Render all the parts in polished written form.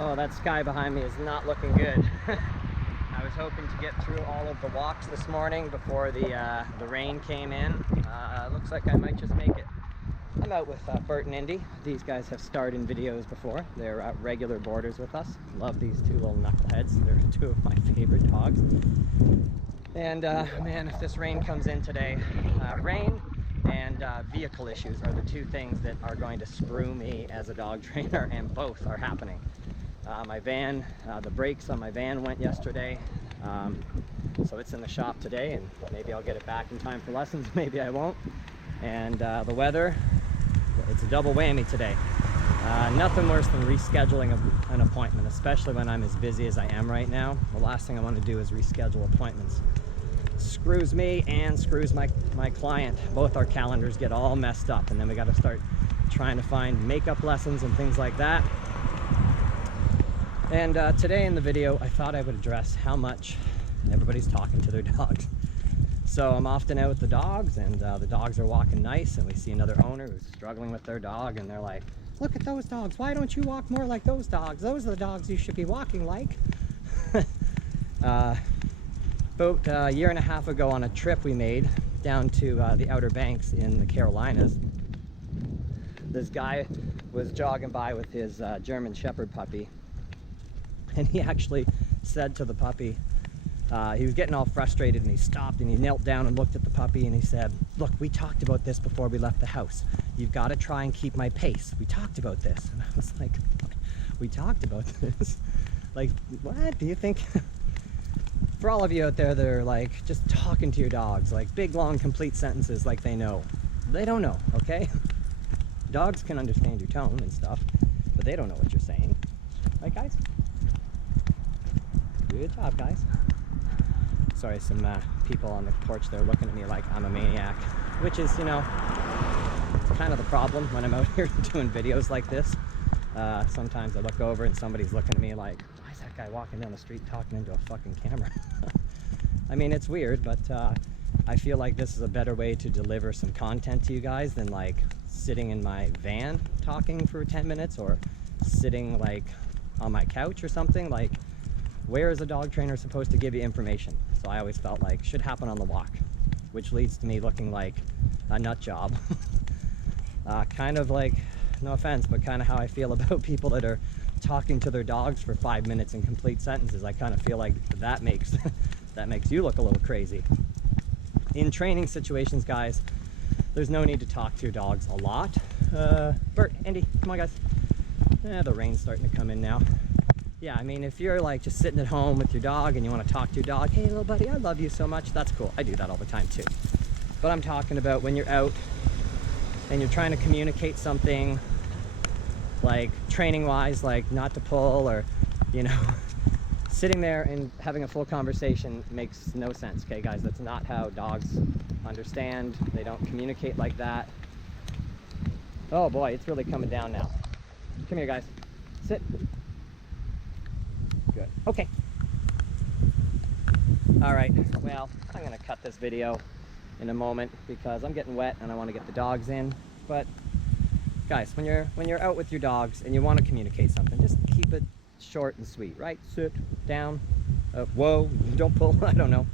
Oh, that sky behind me is not looking good. I was hoping to get through all of the walks this morning before the rain came in. Looks like I might just make it. I'm out with Bert and Indy. These guys have starred in videos before. They're regular boarders with us. Love these two little knuckleheads. They're two of my favorite dogs. And man, if this rain comes in today, rain and vehicle issues are the two things that are going to screw me as a dog trainer, and both are happening. My van, the brakes on my van went yesterday, so it's in the shop today, and maybe I'll get it back in time for lessons, maybe I won't. And the weather, it's a double whammy today. Nothing worse than rescheduling an appointment, especially when I'm as busy as I am right now. The last thing I want to do is reschedule appointments. Screws me and screws my client. Both our calendars get all messed up, and then we got to start trying to find makeup lessons and things like that. And today in the video, I thought I would address how much everybody's talking to their dogs. So I'm often out with the dogs, and the dogs are walking nice, and we see another owner who's struggling with their dog, and they're like, look at those dogs, why don't you walk more like those dogs? Those are the dogs you should be walking like. About a year and a half ago, on a trip we made down to the Outer Banks in the Carolinas, this guy was jogging by with his German Shepherd puppy, and he actually said to the puppy, he was getting all frustrated, and he stopped and he knelt down and looked at the puppy, and he said, look, we talked about this before we left the house. You've got to try and keep my pace. We talked about this. And I was like, we talked about this? Like, what do you think? For all of you out there that are like just talking to your dogs, like big, long, complete sentences like they know. They don't know, okay? Dogs can understand your tone and stuff, but they don't know what you're saying. Right, guys? Good job, guys. Sorry, some people on the porch, they're looking at me like I'm a maniac, which is, you know, kind of the problem when I'm out here doing videos like this. Sometimes I look over and somebody's looking at me like, why is that guy walking down the street talking into a fucking camera? I mean, it's weird, but I feel like this is a better way to deliver some content to you guys than like sitting in my van talking for 10 minutes or sitting like on my couch or something. Like, where is a dog trainer supposed to give you information? So I always felt like should happen on the walk, which leads to me looking like a nut job. Kind of like, no offense, but kind of how I feel about people that are talking to their dogs for 5 minutes in complete sentences. I kind of feel like that makes that makes you look a little crazy. In training situations, guys, there's no need to talk to your dogs a lot. Bert, Andy, come on, guys. The rain's starting to come in now. Yeah, I mean, if you're like just sitting at home with your dog and you want to talk to your dog, hey little buddy, I love you so much, that's cool. I do that all the time too. But I'm talking about when you're out and you're trying to communicate something, like training wise, like not to pull, or, you know, sitting there and having a full conversation makes no sense. Okay, guys, that's not how dogs understand. They don't communicate like that. Oh boy, it's really coming down now. Come here, guys. Sit. Good. Okay. All right. Well, I'm going to cut this video in a moment because I'm getting wet and I want to get the dogs in. But guys, when you're out with your dogs and you want to communicate something, just keep it short and sweet, right? Sit down. Whoa, don't pull. I don't know.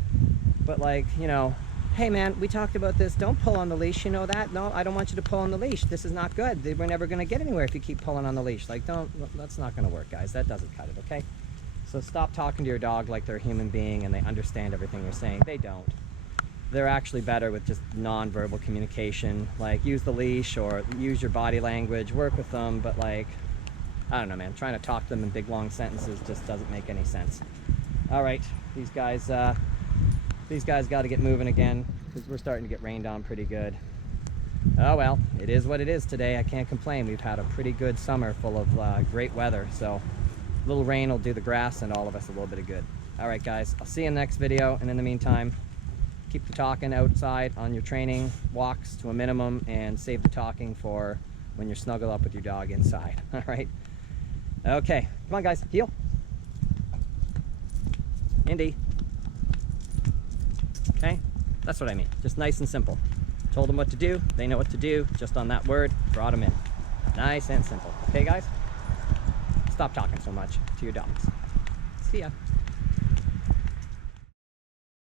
But like, you know, hey man, we talked about this. Don't pull on the leash. You know that? No, I don't want you to pull on the leash. This is not good. We're never going to get anywhere if you keep pulling on the leash. Like, that's not going to work, guys. That doesn't cut it, okay? So stop talking to your dog like they're a human being and they understand everything you're saying. They don't. They're actually better with just non-verbal communication. Like, use the leash or use your body language, work with them, but like, I don't know, man. Trying to talk to them in big, long sentences just doesn't make any sense. All right, these guys got to get moving again because we're starting to get rained on pretty good. Oh well, it is what it is today. I can't complain. We've had a pretty good summer full of great weather, so a little rain will do the grass and all of us a little bit of good. All right, guys, I'll see you in the next video, and in the meantime, keep the talking outside on your training walks to a minimum and save the talking for when you're snuggled up with your dog inside. All right? Okay, come on, guys, heel. Indy. Okay, that's what I mean. Just nice and simple. Told them what to do, they know what to do, just on that word, brought them in. Nice and simple. Okay, guys? stop talking so much to your dogs. See ya.